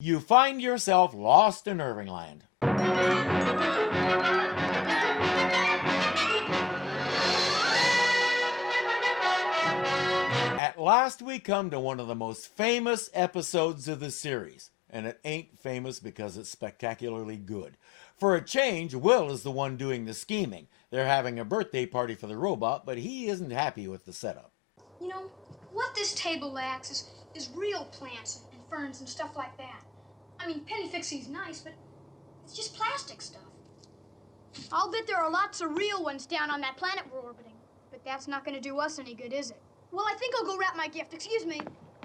You find yourself lost in Irvingland. At last we come to one of the most famous episodes of the series. And it ain't famous because it's spectacularly good. For a change, Will is the one doing the scheming. They're having a birthday party for the robot, but he isn't happy with the setup. You know, what this table lacks is real plants and ferns and stuff like that. I mean, penny fixing's nice, but it's just plastic stuff. I'll bet there are lots of real ones down on that planet we're orbiting. But that's not going to do us any good, is it? Well, I think I'll go wrap my gift. Excuse me.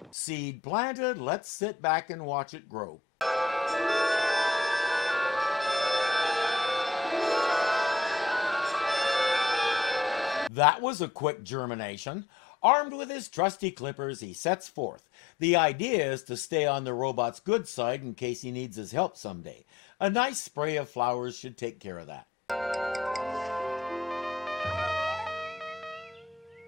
Seed planted, let's sit back and watch it grow. That was a quick germination. Armed with his trusty clippers, he sets forth. The idea is to stay on the robot's good side in case he needs his help someday. A nice spray of flowers should take care of that.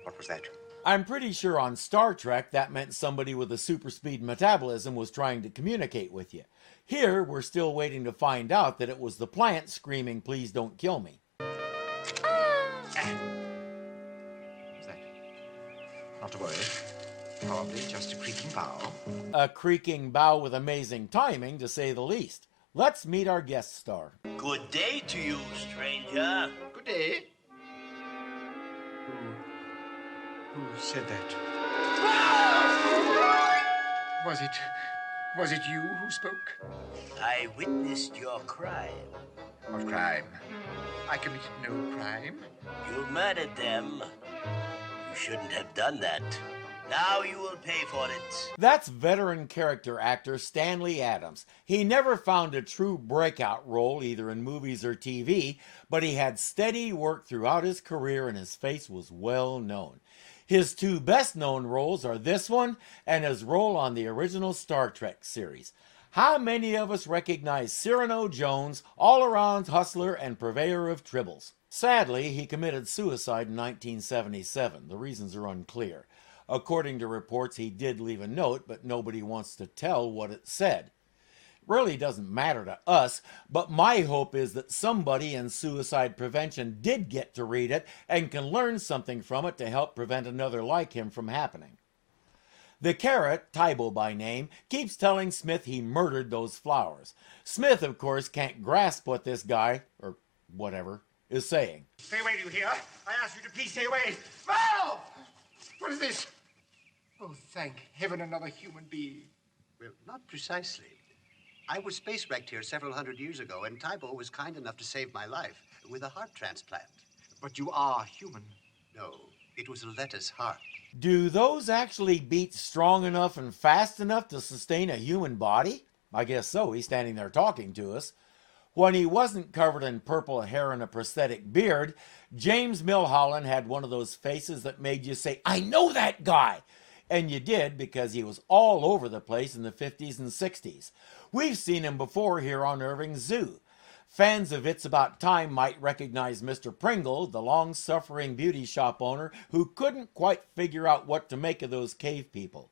What was that? I'm pretty sure on Star Trek that meant somebody with a super speed metabolism was trying to communicate with you. Here, we're still waiting to find out that it was the plant screaming, "Please don't kill me." What's that? Not to worry. Probably just a creaking bough. A creaking bough with amazing timing, to say the least. Let's meet our guest star. Good day to you, stranger. Good day. Who said that? Was it you who spoke? I witnessed your crime. What crime? I committed no crime. You murdered them. You shouldn't have done that. Now you will pay for it. That's veteran character actor Stanley Adams. He never found a true breakout role either in movies or TV, but he had steady work throughout his career and his face was well known. His two best-known roles are this one and his role on the original Star Trek series. How many of us recognize Cyrano Jones, all-around hustler and purveyor of tribbles? Sadly, he committed suicide in 1977. The reasons are unclear. According to reports, he did leave a note, but nobody wants to tell what it said. Really doesn't matter to us, but my hope is that somebody in suicide prevention did get to read it and can learn something from it to help prevent another like him from happening. The carrot, Tybo by name, keeps telling Smith he murdered those flowers. Smith, of course, can't grasp what this guy, or whatever, is saying. Stay away, do you hear? I ask you to please stay away. Oh! What is this? Oh, thank heaven, another human being. Well, not precisely. I was space wrecked here several hundred years ago, and Tybo was kind enough to save my life with a heart transplant. But you are human. No, it was a lettuce heart. Do those actually beat strong enough and fast enough to sustain a human body? I guess so, he's standing there talking to us. When he wasn't covered in purple hair and a prosthetic beard, James Milholland had one of those faces that made you say, "I know that guy!" And you did, because he was all over the place in the 50s and 60s. We've seen him before here on Irving Zoo. Fans of It's About Time might recognize Mr. Pringle, the long-suffering beauty shop owner who couldn't quite figure out what to make of those cave people.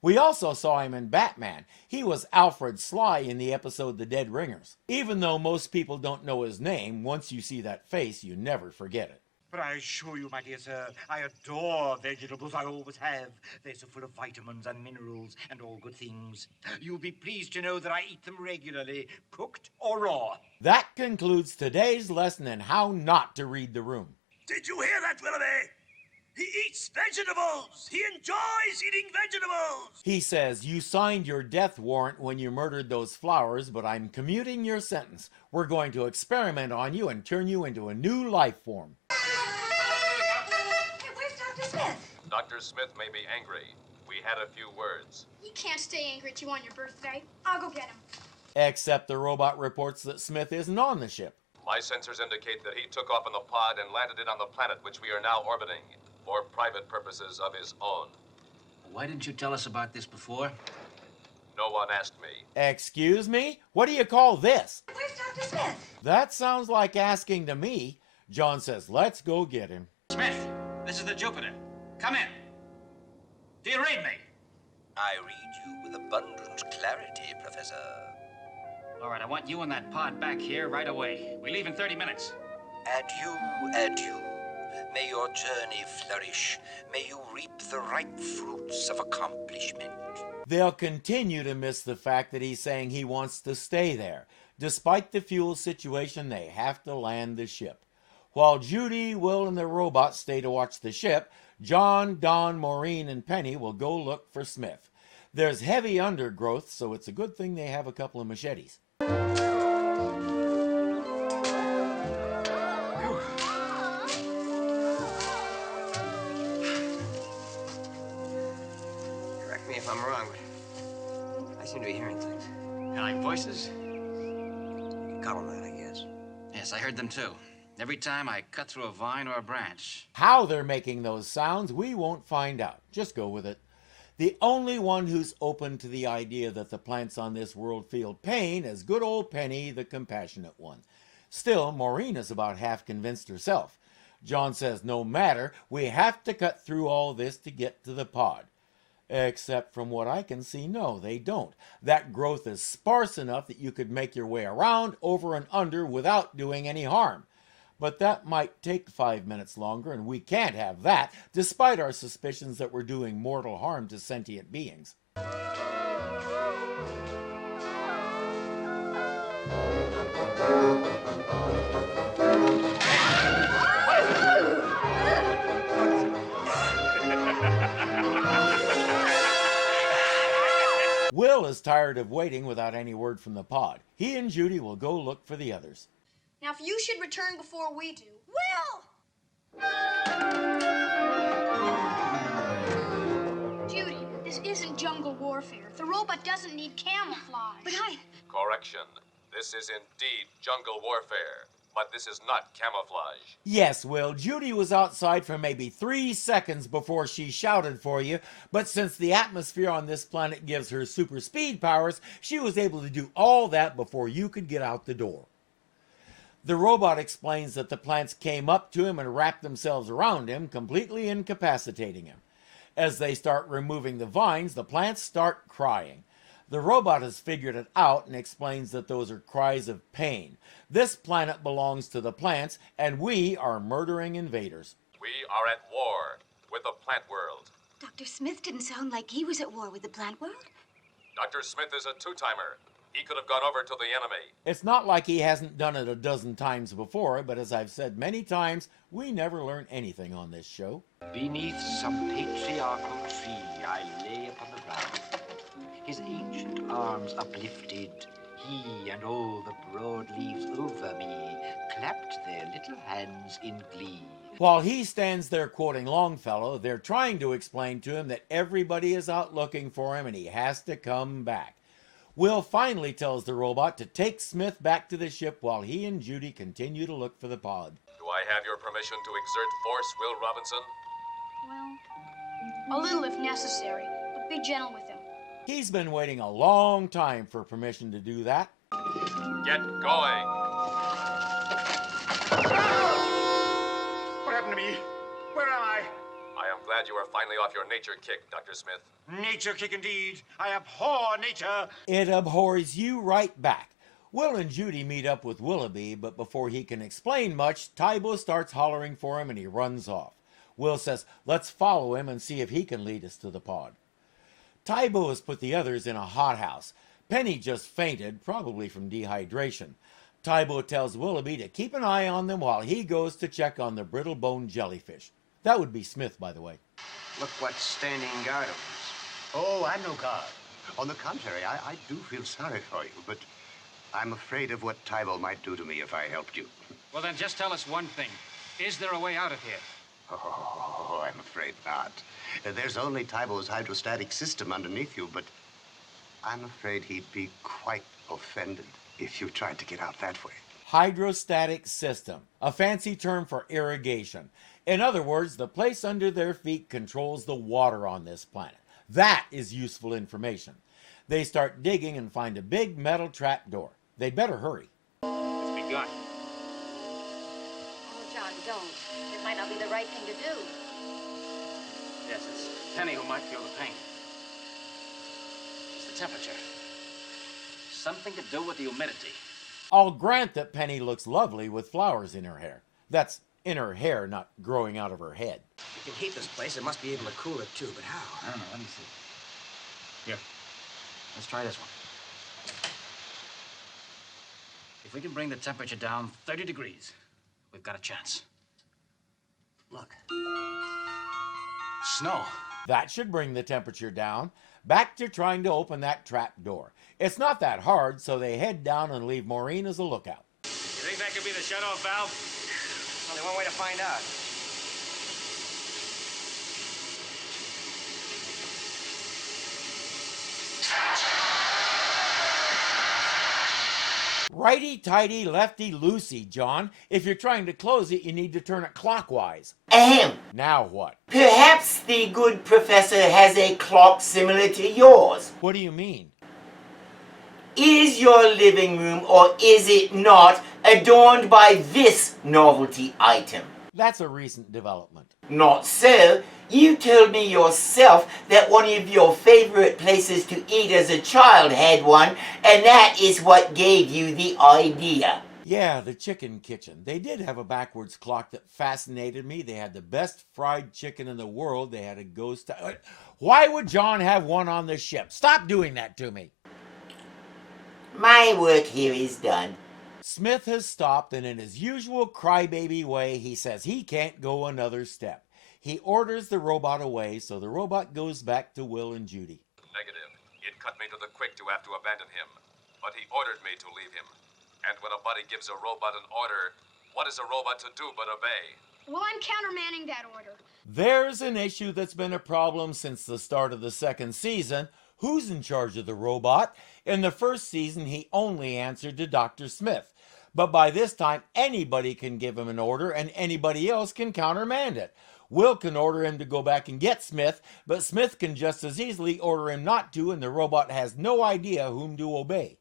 We also saw him in Batman. He was Alfred Sly in the episode The Dead Ringers. Even though most people don't know his name, once you see that face, you never forget it. But I assure you, my dear sir, I adore vegetables. I always have. They're so full of vitamins and minerals and all good things. You'll be pleased to know that I eat them regularly, cooked or raw. That concludes today's lesson in how not to read the room. Did you hear that, Willoughby? He eats vegetables. He enjoys eating vegetables. He says, "You signed your death warrant when you murdered those flowers, but I'm commuting your sentence. We're going to experiment on you and turn you into a new life form." Hey, where's Dr. Smith? Dr. Smith may be angry. We had a few words. You can't stay angry at you on your birthday. I'll go get him. Except the robot reports that Smith isn't on the ship. My sensors indicate that he took off in the pod and landed it on the planet which we are now orbiting for private purposes of his own. Why didn't you tell us about this before? No one asked me. Excuse me? What do you call this? Where's Dr. Smith? That sounds like asking to me. John says, "Let's go get him." Smith, this is the Jupiter. Come in. Do you read me? I read you with abundant clarity, Professor. All right, I want you and that pod back here right away. We leave in 30 minutes. Adieu, adieu. May your journey flourish. May you reap the ripe fruits of accomplishment. They'll continue to miss the fact that he's saying he wants to stay there. Despite the fuel situation, they have to land the ship. While Judy, Will, and the robot stay to watch the ship, John, Don, Maureen, and Penny will go look for Smith. There's heavy undergrowth, so it's a good thing they have a couple of machetes. Correct me if I'm wrong, but I seem to be hearing things. You like voices? Call them that, I guess. Yes, I heard them too. Every time I cut through a vine or a branch. How they're making those sounds, we won't find out. Just go with it. The only one who's open to the idea that the plants on this world feel pain is good old Penny, the compassionate one. Still, Maureen is about half convinced herself. John says no matter, we have to cut through all this to get to the pod. Except from what I can see, no, they don't. That growth is sparse enough that you could make your way around, over and under without doing any harm. But that might take 5 minutes longer, and we can't have that, despite our suspicions that we're doing mortal harm to sentient beings. Will is tired of waiting without any word from the pod. He and Judy will go look for the others. Now, if you should return before we do... Will! Judy, this isn't jungle warfare. The robot doesn't need camouflage. But Correction. This is indeed jungle warfare. But this is not camouflage. Yes, Will, Judy was outside for maybe 3 seconds before she shouted for you, but since the atmosphere on this planet gives her super speed powers, she was able to do all that before you could get out the door. The robot explains that the plants came up to him and wrapped themselves around him, completely incapacitating him. As they start removing the vines, the plants start crying. The robot has figured it out and explains that those are cries of pain. This planet belongs to the plants, and we are murdering invaders. We are at war with the plant world. Dr. Smith didn't sound like he was at war with the plant world. Dr. Smith is a two-timer. He could have gone over to the enemy. It's not like he hasn't done it a dozen times before, but as I've said many times, we never learn anything on this show. Beneath some patriarchal tree I lay upon the ground, his ancient arms uplifted. He and all the broad leaves over me clapped their little hands in glee. While he stands there quoting Longfellow, they're trying to explain to him that everybody is out looking for him and he has to come back. Will finally tells the robot to take Smith back to the ship while he and Judy continue to look for the pod. Do I have your permission to exert force, Will Robinson? Well, a little if necessary, but be gentle with him. He's been waiting a long time for permission to do that. Get going. What happened to me? Where am I? I am glad you are finally off your nature kick, Dr. Smith. Nature kick indeed. I abhor nature. It abhors you right back. Will and Judy meet up with Willoughby, but before he can explain much, Tybo starts hollering for him and he runs off. Will says, let's follow him and see if he can lead us to the pod. Tybo has put the others in a hothouse. Penny just fainted, probably from dehydration. Tybo tells Willoughby to keep an eye on them while he goes to check on the brittle-boned jellyfish. That would be Smith, by the way. Look what's standing guard over us. Oh, I'm no guard. On the contrary, I do feel sorry for you, but I'm afraid of what Tybo might do to me if I helped you. Well, then just tell us one thing. Is there a way out of here? Oh, I'm afraid not. There's only Tybo's hydrostatic system underneath you, but I'm afraid he'd be quite offended if you tried to get out that way. Hydrostatic system, a fancy term for irrigation. In other words, the place under their feet controls the water on this planet. That is useful information. They start digging and find a big metal trap door. They'd better hurry. It's begun. Oh, John, don't. It might not be the right thing to do. Yes, it's Penny who might feel the pain. temperature. Something to do with the humidity. I'll grant that Penny looks lovely with flowers in her hair. That's in her hair, not growing out of her head. You can heat this place. It must be able to cool it, too, but how? I don't know. Let me see. Here. Let's try this one. If we can bring the temperature down 30 degrees, we've got a chance. Look. Snow. That should bring the temperature down. Back to trying to open that trap door. It's not that hard, so they head down and leave Maureen as a lookout. You think that could be the shut-off valve? Only one way to find out. Righty-tighty, lefty-loosey, John. If you're trying to close it, you need to turn it clockwise. Ahem. Now what? Perhaps the good professor has a clock similar to yours. What do you mean? Is your living room, or is it not, adorned by this novelty item? That's a recent development. Not so. You told me yourself that one of your favorite places to eat as a child had one, and that is what gave you the idea. Yeah, the chicken kitchen. They did have a backwards clock that fascinated me. They had the best fried chicken in the world. They had a ghost. Why would John have one on the ship? Stop doing that to me. My work here is done. Smith has stopped, and in his usual crybaby way, he says he can't go another step. He orders the robot away, so the robot goes back to Will and Judy. Negative. It cut me to the quick to have to abandon him. But he ordered me to leave him. And when a buddy gives a robot an order, what is a robot to do but obey? Well, I'm countermanding that order. There's an issue that's been a problem since the start of the second season. Who's in charge of the robot? In the first season, he only answered to Dr. Smith. But by this time, anybody can give him an order and anybody else can countermand it. Will can order him to go back and get Smith, but Smith can just as easily order him not to, and the robot has no idea whom to obey.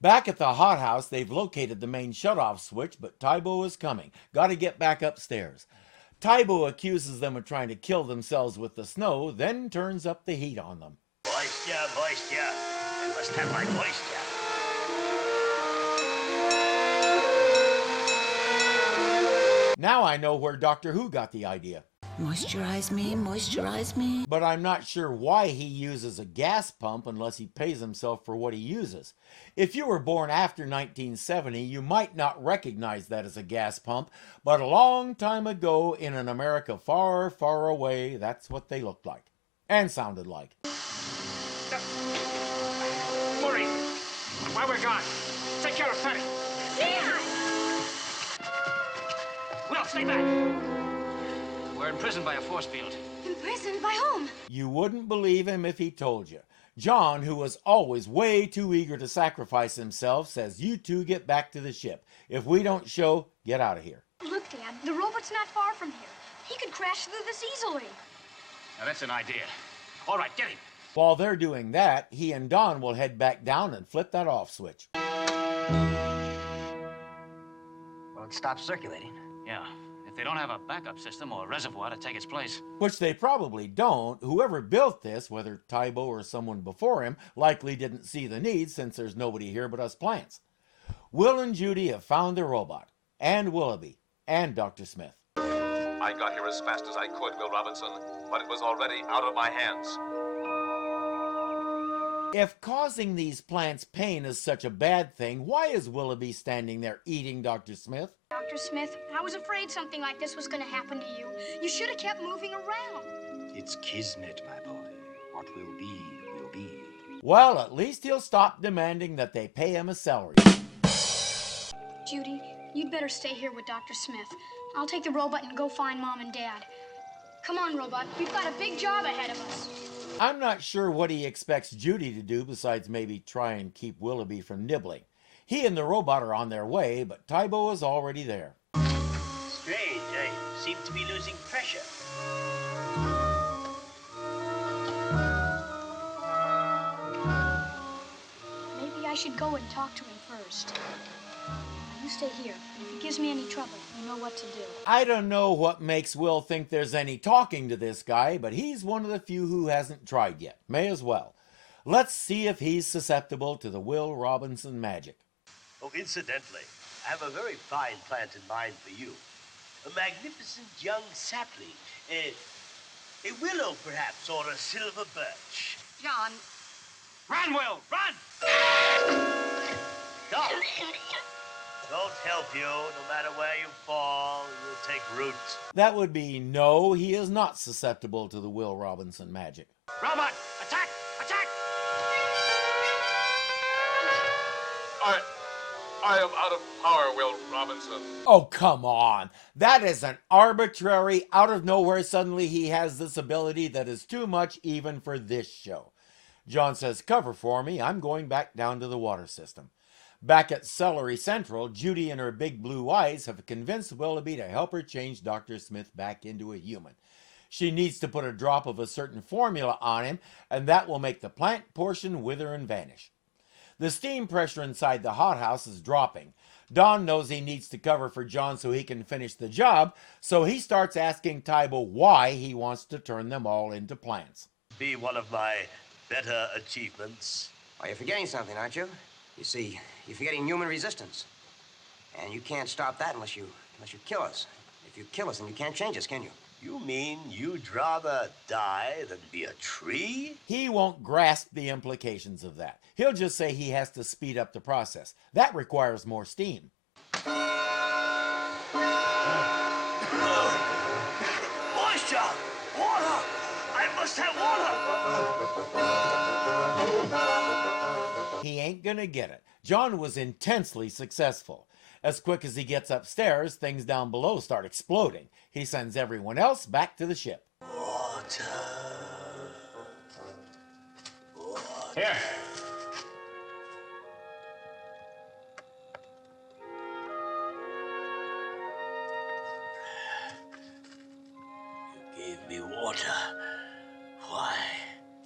Back at the hothouse, they've located the main shutoff switch, but Tybo is coming. Gotta get back upstairs. Tybo accuses them of trying to kill themselves with the snow, then turns up the heat on them. Moisture, moisture. I must have my moisture. Now I know where Doctor Who got the idea. Moisturize me, moisturize me. But I'm not sure why he uses a gas pump unless he pays himself for what he uses. If you were born after 1970, you might not recognize that as a gas pump, but a long time ago in an America far, far away, that's what they looked like. And sounded like. Maureen, while we're gone, take care of Penny. Yeah! Will, stay back. We're imprisoned by a force field. Imprisoned by whom? You wouldn't believe him if he told you. John, who was always way too eager to sacrifice himself, says you two get back to the ship. If we don't show, get out of here. Look, Dad, the robot's not far from here. He could crash through this easily. Now, that's an idea. All right, get him. While they're doing that, he and Don will head back down and flip that off switch. Well, it stopped circulating. Yeah, if they don't have a backup system or a reservoir to take its place. Which they probably don't. Whoever built this, whether Tybo or someone before him, likely didn't see the need since there's nobody here but us plants. Will and Judy have found the robot, and Willoughby, and Dr. Smith. I got here as fast as I could, Will Robinson, but it was already out of my hands. If causing these plants pain is such a bad thing, why is Willoughby standing there eating Dr. Smith? Dr. Smith, I was afraid something like this was going to happen to you. You should have kept moving around. It's kismet, my boy. What will be, will be. Well, at least he'll stop demanding that they pay him a salary. Judy, you'd better stay here with Dr. Smith. I'll take the robot and go find Mom and Dad. Come on, robot. We've got a big job ahead of us. I'm not sure what he expects Judy to do besides maybe try and keep Willoughby from nibbling. He and the robot are on their way, but Tybo is already there. Strange, I seem to be losing pressure. Maybe I should go and talk to him first. You stay here. If he gives me any trouble, you know what to do. I don't know what makes Will think there's any talking to this guy, but he's one of the few who hasn't tried yet. May as well. Let's see if he's susceptible to the Will Robinson magic. Oh, incidentally, I have a very fine plant in mind for you. A magnificent young sapling. A willow, perhaps, or a silver birch. John. Run, Will, run! Stop. Don't help you. No matter where you fall, you'll take root. That would be no, he is not susceptible to the Will Robinson magic. Robot, attack! Attack! I am out of power, Will Robinson. Oh, come on. That is an arbitrary, out of nowhere, suddenly he has this ability that is too much even for this show. John says, cover for me. I'm going back down to the water system. Back at Celery Central, Judy and her big blue eyes have convinced Willoughby to help her change Dr. Smith back into a human. She needs to put a drop of a certain formula on him, and that will make the plant portion wither and vanish. The steam pressure inside the hothouse is dropping. Don knows he needs to cover for John so he can finish the job, so he starts asking Tybo why he wants to turn them all into plants. Be one of my better achievements. Oh, you're forgetting something, aren't you? You see, you're forgetting human resistance. And you can't stop that unless you kill us. If you kill us, then you can't change us, can you? You mean you'd rather die than be a tree? He won't grasp the implications of that. He'll just say he has to speed up the process. That requires more steam. Moisture! Water! I must have water! He ain't gonna get it. John was intensely successful. As quick as he gets upstairs, things down below start exploding. He sends everyone else back to the ship. Water. Here. You gave me water. Why?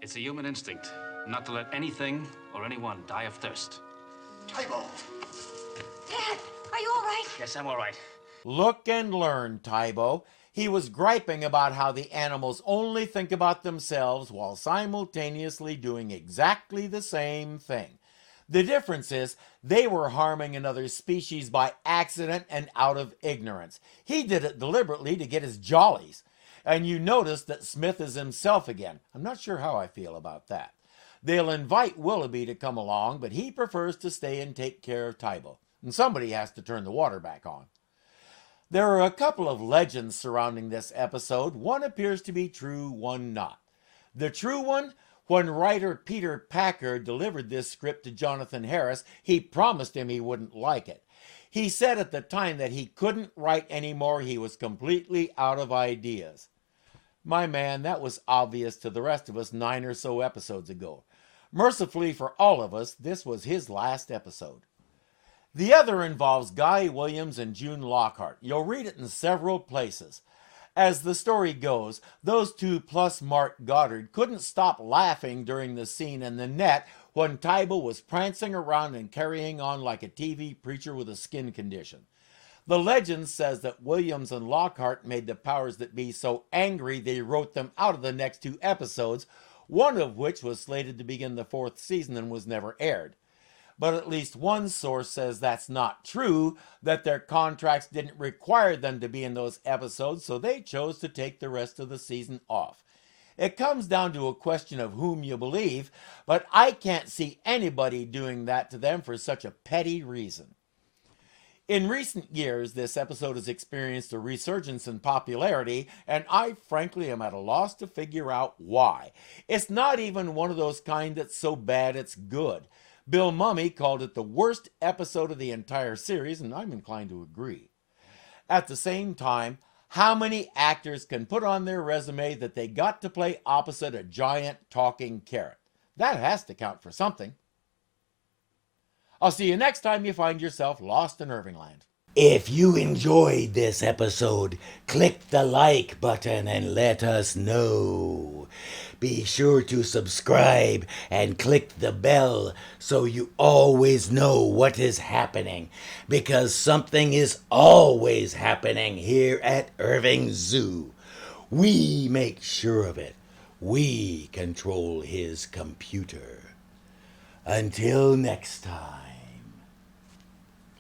It's a human instinct not to let anything or anyone die of thirst. Tybo! Dad, are you all right? Yes, I'm all right. Look and learn, Tybo. He was griping about how the animals only think about themselves while simultaneously doing exactly the same thing. The difference is they were harming another species by accident and out of ignorance. He did it deliberately to get his jollies. And you notice that Smith is himself again. I'm not sure how I feel about that. They'll invite Willoughby to come along, but he prefers to stay and take care of Tybo. And somebody has to turn the water back on. There are a couple of legends surrounding this episode. One appears to be true, one not. The true one, when writer Peter Packer delivered this script to Jonathan Harris, he promised him he wouldn't like it. He said at the time that he couldn't write anymore, he was completely out of ideas. My man, that was obvious to the rest of us 9 or so episodes ago. Mercifully for all of us, this was his last episode. The other involves Guy Williams and June Lockhart. You'll read it in several places. As the story goes, those two plus Mark Goddard couldn't stop laughing during the scene in the net when Tybo was prancing around and carrying on like a TV preacher with a skin condition. The legend says that Williams and Lockhart made the powers that be so angry they wrote them out of the next 2 episodes, one of which was slated to begin the 4th season and was never aired. But at least one source says that's not true, that their contracts didn't require them to be in those episodes, so they chose to take the rest of the season off. It comes down to a question of whom you believe, but I can't see anybody doing that to them for such a petty reason. In recent years, this episode has experienced a resurgence in popularity, and I frankly am at a loss to figure out why. It's not even one of those kind that's so bad it's good. Bill Mumy called it the worst episode of the entire series, and I'm inclined to agree. At the same time, how many actors can put on their resume that they got to play opposite a giant talking carrot? That has to count for something. I'll see you next time you find yourself lost in Irvingland. If you enjoyed this episode, click the like button and let us know. Be sure to subscribe and click the bell so you always know what is happening, because something is always happening here at Irving Zoo. We make sure of it. We control his computer. Until next time.